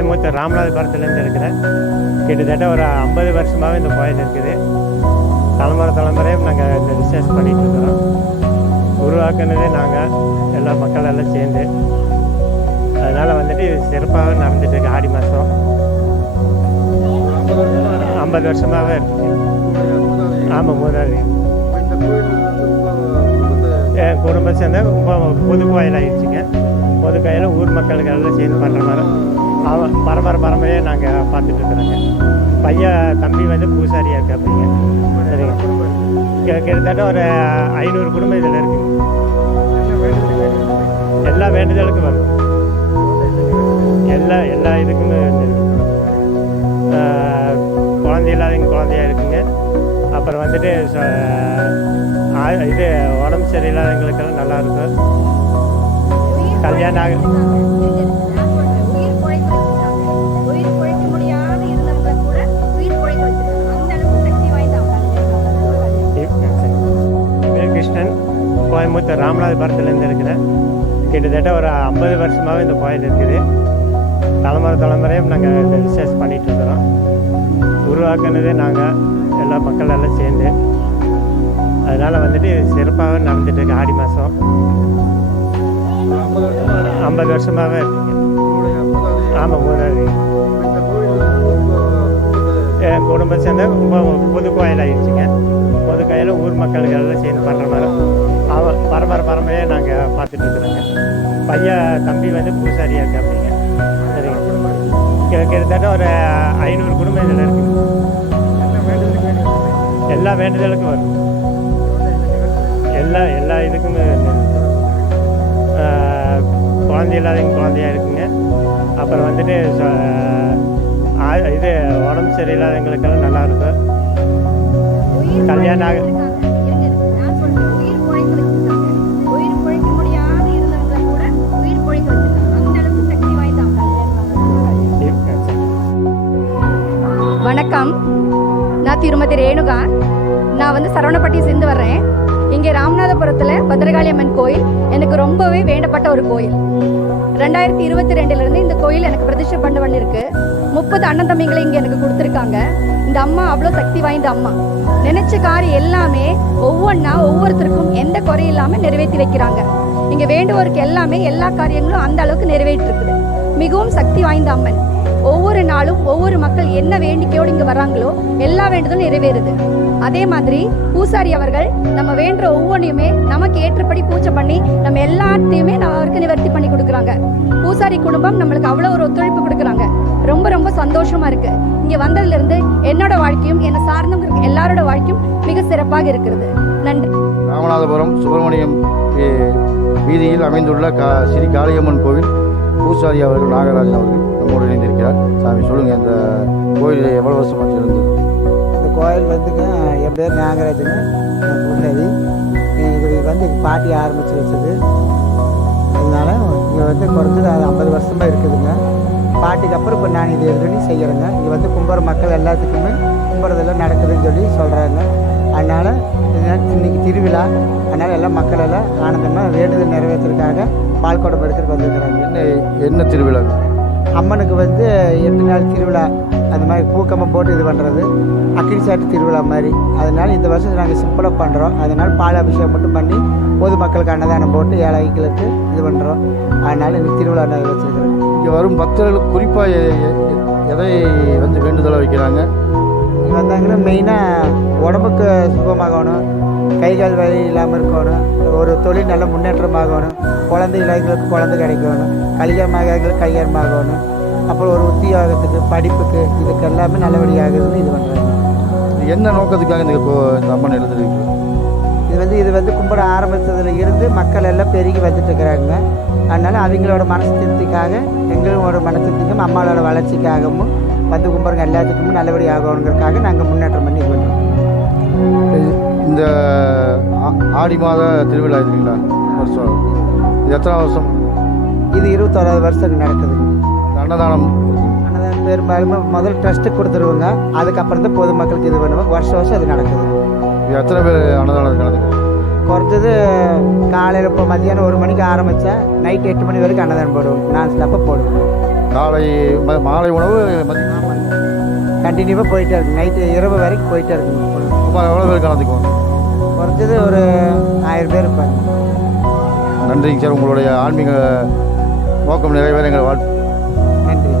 கோயம்புத்தூர் ராமநாதபுரத்துலேருந்து இருக்கிறேன். கிட்டத்தட்ட ஒரு 50 வருஷமாகவே இந்த கோயில் இருக்குது. தலைமுறையும் நாங்கள் இந்த பிஸ்னஸ் பண்ணிகிட்டு இருக்கிறோம். உருவாக்குனதே நாங்கள் எல்லா மக்கள் எல்லாம் சேர்ந்து. அதனால் வந்துட்டு சிறப்பாக நடந்துட்டு இருக்கு. ஆடி மாதம் 50 வருஷமாகவே இருக்குது. ஆமாம், மூணாவது என் குடும்பம் சேர்ந்த பொது கோயில் ஆயிடுச்சுங்க. பொது கோயில் ஊர் மக்களுக்கு எல்லாம் சேர்ந்து பண்ணுற மாதிரி அவன் பரம்பரையாக நாங்கள் பார்த்துட்டு இருக்கிறோங்க. பையன் தம்பி வந்து பூசாரியாக இருக்காப்பீங்க. சரிங்க, கிட்டத்தட்ட ஒரு 500 குடும்பம் இதில் இருக்குங்க. எல்லா வேண்டுதலுக்கும் வரும். எல்லா இதுக்குமே குழந்தை இல்லாதவங்க குழந்தையாக இருக்குங்க. அப்புறம் வந்துட்டு இது உடம்பு சரியில்லாதவங்களுக்கெல்லாம் நல்லாயிருக்கும். கல்யாணம் கிருஷ்ணன், கோயம்புத்தூர் ராமநாதபுரத்துலேருந்து இருக்கிறேன். கிட்டத்தட்ட ஒரு 50 வருஷமாகவே இந்த கோயில் இருக்குது. தலைமுறையும் நாங்கள் இந்த பிஸ்னஸ் பண்ணிகிட்டு இருக்கிறோம். உருவாக்குனதே நாங்கள் எல்லா மக்கள் எல்லாம் சேர்ந்து. அதனால் வந்துட்டு சிறப்பாக நடந்துட்டு இருக்கு. ஆடி மாதம் 50 வருஷமாகவே இருக்குங்க. ஆமாம், மூணாவது என் குடும்பம் சேர்ந்த பொது கோயில் ஆயிடுச்சுங்க. பொது கோயில் ஊர் மக்களுக்கு எல்லாம் சேர்ந்து பண்ணுற மாதிரி அவன் பரம்பரையாக நாங்கள் பார்த்துட்டு இருக்கிறோங்க. பையன் தம்பி வந்து பூசாரியாக இருக்காப்பீங்க. சரிங்க, கிட்டத்தட்ட ஒரு 500 குடும்பம் இதில் இருக்குங்க. எல்லா வேண்டுதலுக்கும் வரும். எல்லா இதுக்குமே குழந்தை இல்லாதவங்க குழந்தையாக இருக்குங்க. அப்புறம் வந்துட்டு இது உடம்பு சரியில்லாதவங்களுக்கெல்லாம் நல்லாயிருக்கும். கல்யாணம் வணக்கம், நான் திருமதி ரேணுகா. நான் வந்து சரவணப்பட்டி சேர்ந்து வர்றேன். இங்கே ராமநாதபுரத்தில் பத்ரகாளி அம்மன் கோயில் எனக்கு ரொம்பவே வேண்டப்பட்ட ஒரு கோயில். 2022 இந்த கோயில் எனக்கு பிரதிஷ்டை பண்ணிருக்கு. 30 அண்ணன் தம்பிங்களை இங்கே எனக்கு கொடுத்துருக்காங்க. இந்த அம்மா அவ்வளோ சக்தி வாய்ந்த அம்மா. நினைச்ச காரியம் எல்லாமே ஒவ்வொன்றா ஒவ்வொருத்தருக்கும் எந்த குறையும் இல்லாமல் நிறைவேற்றி வைக்கிறாங்க. இங்கே வேண்டுவோருக்கு எல்லாமே எல்லா காரியங்களும் அந்த அளவுக்கு நிறைவேற்றிருக்குது. மிகவும் சக்தி வாய்ந்த அம்மன். ஒவ்வொரு நாளும் ஒவ்வொரு மக்கள் என்ன வேண்டிக்கையோடு இங்கே வராங்களோ எல்லா வேண்டுதலும் நிறைவேறுது. அதே மாதிரி பூசாரி அவர்கள் நம்ம வேண்டுற ஒவ்வொன்றையுமே நமக்கு ஏற்றபடி பூஜை பண்ணி நம்ம எல்லாத்தையுமே அவருக்கு நிவர்த்தி பண்ணி கொடுக்குறாங்க. பூசாரி குடும்பம் நம்மளுக்கு அவ்வளோ ஒரு ஒத்துழைப்பு கொடுக்குறாங்க. ரொம்ப ரொம்ப சந்தோஷமா இருக்கு. இங்கே வந்ததுலேருந்து என்னோட வாழ்க்கையும் என்னை சார்ந்தவங்க எல்லாரோட வாழ்க்கையும் மிக சிறப்பாக இருக்கிறது. நன்றி. ராமநாதபுரம் சுப்பிரமணியம் வீதியில் அமைந்துள்ள ஸ்ரீ காளியம்மன் கோவில் பூசாரி அவர்கள் நாகராஜன் அவர்கள் நம்மோடு இணைந்திருக்கிறார். சாமி சொல்லுங்கள், இந்த கோயில் எவ்வளோ வருஷமாக இருந்தது? இந்த கோயில் வந்துங்க, என் பேர் நாகராஜன், பூசாரி. இது வந்து பாட்டி ஆரம்பித்து வச்சது. அதனால இங்கே வந்து குறைஞ்சது 50 வருஷமாக இருக்குதுங்க. பாட்டிக்கு அப்புறம் இப்போ நான் இது எழுதி செய்கிறேங்க. இங்கே வந்து கும்புற மக்கள் எல்லாத்துக்குமே கும்புறதெல்லாம் நடக்குதுன்னு சொல்லி சொல்கிறாங்க. அதனால் இன்னைக்கு திருவிழா, அதனால் எல்லாம் மக்கள் எல்லாம் ஆனந்தமாக வேண்டுதல் நிறைவேற்றுறதுக்காக பால்குடம் எடுத்துகிட்டு வந்துருக்குறாங்க. என்ன திருவிழா? அம்மனுக்கு வந்து 8 நாள் திருவிழா. அந்த மாதிரி பூக்கம்பம் போட்டு இது பண்ணுறது அக்கினி சாட்டு திருவிழா மாதிரி. அதனால் இந்த வருஷம் நாங்கள் சிம்பிளாக பண்ணுறோம். அதனால் பால் அபிஷேகம் மட்டும் பண்ணி பொதுமக்களுக்கு அன்னதானம் போட்டு ஏழைகளுக்கு இது பண்ணுறோம். அதனால் இந்த திருவிழா நான் வச்சுருக்கிறேன். இங்கே வரும் பக்தர்களுக்கு குறிப்பாக எதை வந்து வேண்டுதலாக வைக்கிறாங்க? இங்கே வந்தாங்கன்னா மெயினாக உடம்புக்கு சுகமாகணும், கை கால் வலி இல்லாமல் இருக்கணும், ஒரு தொழில் நல்ல முன்னேற்றமாகணும், குழந்தை இல்லாதவங்களுக்கு குழந்தை கிடைக்கணும், கல்யாணமாகவங்களுக்கு கல்யாணமாகணும், அப்புறம் ஒரு உத்தியோகத்துக்கு படிப்புக்கு இதுக்கு எல்லாமே நல்லபடியாகுதுன்னு இது பண்ணுறாங்க. என்ன நோக்கத்துக்காக இந்த அம்மன் எழுந்திருக்கு? இது வந்து கும்பிட ஆரம்பித்ததில் இருந்து மக்கள் எல்லாம் பெருகி வந்துட்டு இருக்கிறாங்க. அதனால் அவங்களோட மனசு திருப்திக்காக, எங்களோட மன திருப்திக்கும் அம்மாவோட வளர்ச்சிக்காகவும் வந்து கும்பிட்றவங்க எல்லாத்துக்குமே நல்லபடி ஆகணுங்கிறதுக்காக நாங்கள் முன்னேற்றம் பண்ணி இது பண்ணுறோம். இந்த ஆடி மாத திருவிழா இதுங்களா வருஷம்? இது எத்தனை வருஷம்? இது 21வது வருஷம் நடக்குது. அன்னதானம் பெரும்பாலுமே முதல் ட்ரஸ்ட்டுக்கு கொடுத்துருவோங்க. அதுக்கப்புறம் தான் பொதுமக்களுக்கு இது பண்ணுவோம். வருஷம் அது நடக்குது. இது எத்தனை பேர் அன்னதானம் நடக்குது? குறைஞ்சது காலையில் இப்போ மதியானம் 1 மணிக்கு ஆரம்பித்தா நைட் 8 மணி வரைக்கும் அன்னதானம் போடுவோம். நான் ஸ்டாப்பாக போடுவேன். காலை மாலை உணவு மதியம் கண்டினியூவாக போயிட்டே இருக்கு. நைட்டு இரவு வரைக்கும் போயிட்டே இருக்குங்க. சுமார் எவ்வளோ பேர் கலந்துக்குவோம்? குறைஞ்சது ஒரு 1000 பேர் இருப்பாங்க. நன்றிங்க சார். உங்களுடைய ஆன்மீக நோக்கம் நிறைவேற எங்கள் வாழ்த்து. நன்றி.